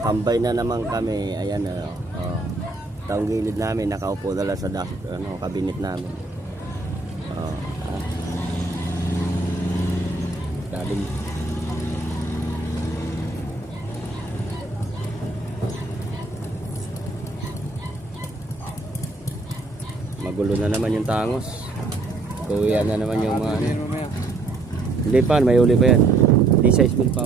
Tambay na naman kami. Ayan, taong gilid namin, nakaupo dala sa kabinet namin. Galing. Magulo na naman yung tangos. Kuya na naman yung mga ano. Hindi pa, may uli pa yan. Hindi size mo pa.